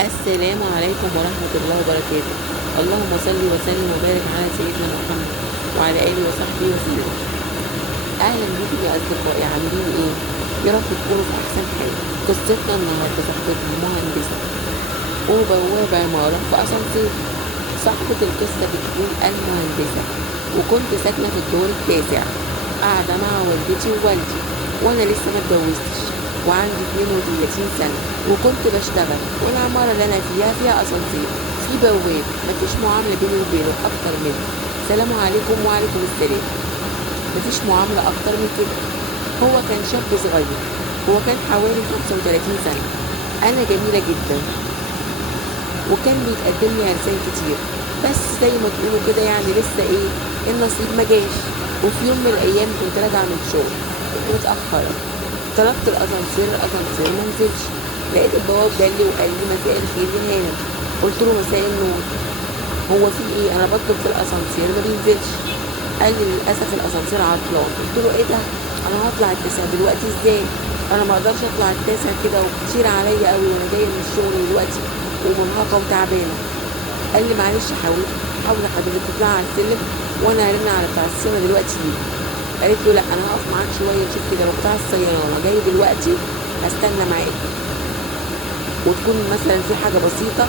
السلام عليكم ورحمة الله وبركاته. اللهم صل وسلم وبارك على سيدنا محمد وعلى آله وصحبه وسلم. أهلا بكم يا أصدقائي، عاملين إيه؟ يا رب تكونوا في أحسن حال. قصتنا النهاردة صاحبتنا مهندسة وبوابة عمارة في أسانسير. صاحبة القصة بتقول: المهندسة وكنت ساكنة في الدور التاسع، قاعدة مع والدتي ووالدي، وأنا لسه ما اتجوزتش وعندي 32 سنة، وكنت بشتغل، والعمارة اللي أنا فيها أسانسير، في بواب، مفيش معاملة بيني وبينه أكتر من سلام عليكم وعليكم السلام، مفيش معاملة أكتر من كده. هو كان شاب صغير، هو كان حوالي 35 سنة. أنا جميلة جدا، وكان بيتقدم لي عرسان كتير، بس زي ما تقولوا كده يعني لسه ايه، النصيب ما جاش. وفي يوم من الايام كنت راجعه من الشغل، كنت متاخره، طلبت الاسانسير ما نزلش. لقيت البواب جالي وقال لي: مساء الخير يا هانم. قلت له: مساء النور، هو في ايه؟ انا بطلب في الاسانسير ما بينزلش. قال لي: للاسف الاسانسير عطلان. قلت له: ايه ده؟ انا هطلع التاسع دلوقتي ازاي؟ انا ما اقدرش اطلع التاسع كده، وكتير عليا قوي وانا جايه من الشغل دلوقتي ومرهقه وتعبانه. قال لي: معلش، حاولي حضرتك تطلعي على السلم، وانا هرن على بتاع الصيانه دلوقتي ليه. قالت له: لا، انا هقف معاك شويه نشوف كده، لو بتاع الصيانه جاي دلوقتي هستنى معاك، وتكون مثلا في حاجه بسيطه،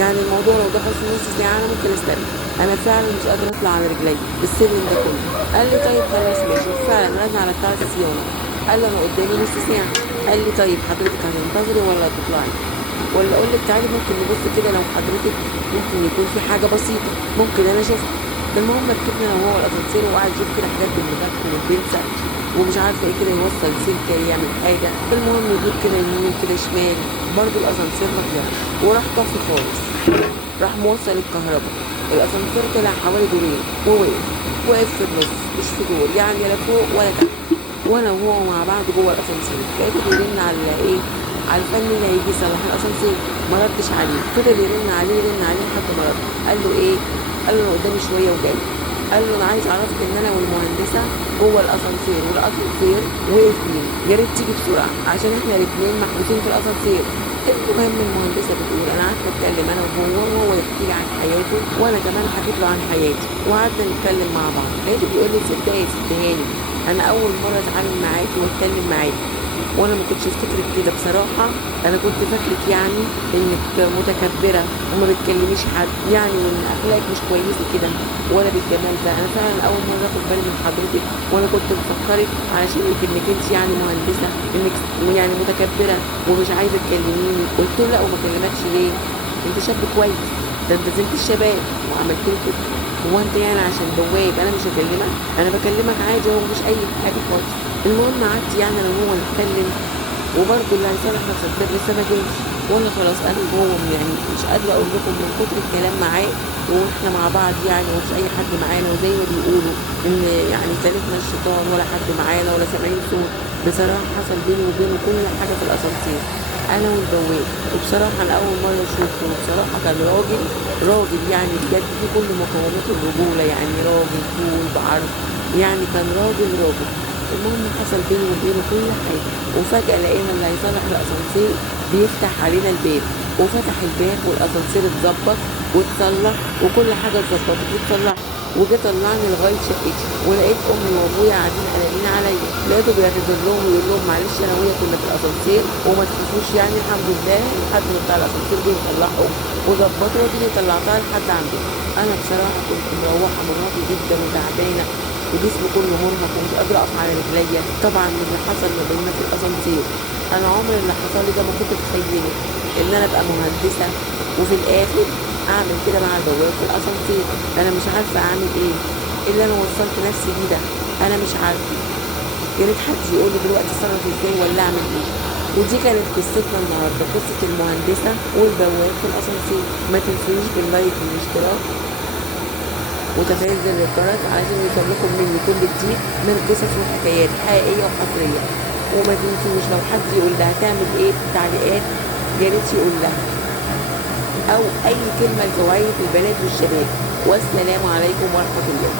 يعني الموضوع لو دخل في نص ساعه انا ممكن استنى، انا فعلا مش قادره اطلع على رجلي بالسلم ده كله. قال لي: طيب خلاص ماشي. وفعلا رن على بتاع الصيانه، قال له: انا قدامي نص ساعه. قال لي: طيب حضرتك هتنتظري ولا هتطلعي، ولا اقول لك تعالي ممكن نبص كده، لو حضرتك ممكن يكون في حاجه بسيطه ممكن انا اشوفها. المهم ركبنا انا وهو الاسانسير، وقعد يشوف كده حاجات بالمفك والبنسه ومش عارفه ايه كده، يوصل سلك يعمل حاجه. المهم يدور كده يمين كده شمال، برضه الاسانسير ما طلعش، وراح طفي خالص، راح موصل الكهرباء. الاسانسير طلع حوالي دورين ووقف، واقف في النص، مش في دور يعني، لا فوق ولا تحت. وانا وهو مع بعض جوه الاسانسير، لقيته بيرن على ايه، على الفني اللي هيجي يصلح الاسانسير. ما ردش عليه، فضل يرن عليه لحد ما رد. قال له: ايه؟ قال له: انا قدامي شويه وجاي. قال له: انا عايز اعرفك ان انا والمهندسه جوه الاسانسير، والاسانسير وقف بينا، يا ريت تيجي بسرعه عشان احنا الاثنين محبوسين في الاسانسير. المهم المهندسه بتقول: انا قعدت اتكلم انا وهو يحكي لي عن حياته، وانا كمان حكيت له عن حياتي، وقعدنا نتكلم مع بعض. لقيته بيقول لي: تصدقي يا ست هاني، انا اول مره اتعامل معاكي واتكلم معاكي، وانا ما كنتش افتكرك كده بصراحه. انا كنت فاكرك يعني انك متكبره وما بتكلميش حد يعني، وان اخلاقك مش كويسه كده ولا بالجمال ده. انا فعلا اول مره اخد بالي من حضرتك، وانا كنت مفكرك علشان انك انت يعني مهندسه، انك يعني متكبره ومش عايزه تكلميني. قلت له: لا، وما كلمكش ليه؟ انت شاب كويس، ده انت زنت الشباب وعملت له كده. هو انت يعني عشان بواب انا مش هكلمك؟ انا بكلمك عادي، هو مش اي حاجه خالص. المهم قعدت يعني انا وهو نتكلم، وبرضه اللي هيصالح نفس السر لسه ما جاش. وانا خلاص انا وهو يعني مش قادره اقول لكم من كتر الكلام معاه، واحنا مع بعض يعني، ومش اي حد معانا، وزي ما بيقولوا ان يعني سالتنا الشيطان، ولا حد معانا ولا سامعين صوت. بصراحه حصل بيني وبينه كل حاجه في الاسانسير، انا والبواب. وبصراحه انا اول مره اشوفه، وبصراحه كان راجل يعني بجد في كل مقومات الرجوله، يعني راجل طول بعرض، يعني كان راجل. المهم حصل بيني وبينه كل حاجة، وفجأة لقينا اللي هيصلح الأسانسير بيفتح علينا الباب، وفتح الباب والأسانسير اتظبط واتصلح، وكل حاجة اتظبطت واتصلحت. وجه طلعني لغاية شقتي، ولقيت أمي وأبويا قاعدين قلقانين عليا. لقيته بيعتذر لهم ويقول لهم: معلش أنا وهي كنا في الأسانسير وما تخافوش يعني، الحمد لله لحد ما بتاع الأسانسير جه يصلحه وظبطه، ودي طلعتها لحد عنده. أنا بصراحة كنت مروحة مرهقة جدا وتعبانة، وجسمي كله مرهق ومش قادره اقف على رجليا، طبعا من اللي حصل ما بيننا في الاسانسير. انا عمري اللي حصل لي ده ما كنت اتخيله، ان انا ابقى مهندسه وفي الاخر اعمل كده مع البواب في الاسانسير. انا مش عارفه اعمل ايه، اللي انا وصلت نفسي بيه ده انا مش عارفه. يا ريت حد يقول لي دلوقتي اتصرف ازاي ولا اعمل ايه. ودي كانت قصتنا النهارده، قصه المهندسه والبواب في الاسانسير. ما تنسونيش باللايك والاشتراك وتفعيل زر الجرس علشان يوصل لكم مني كل جديد من قصص وحكايات حقيقية وحصرية. وما تنسوش لو حد يقول لها تعمل ايه في التعليقات، يا ريت يقول لها، او اي كلمة لتوعية البنات والشباب. والسلام عليكم ورحمة الله.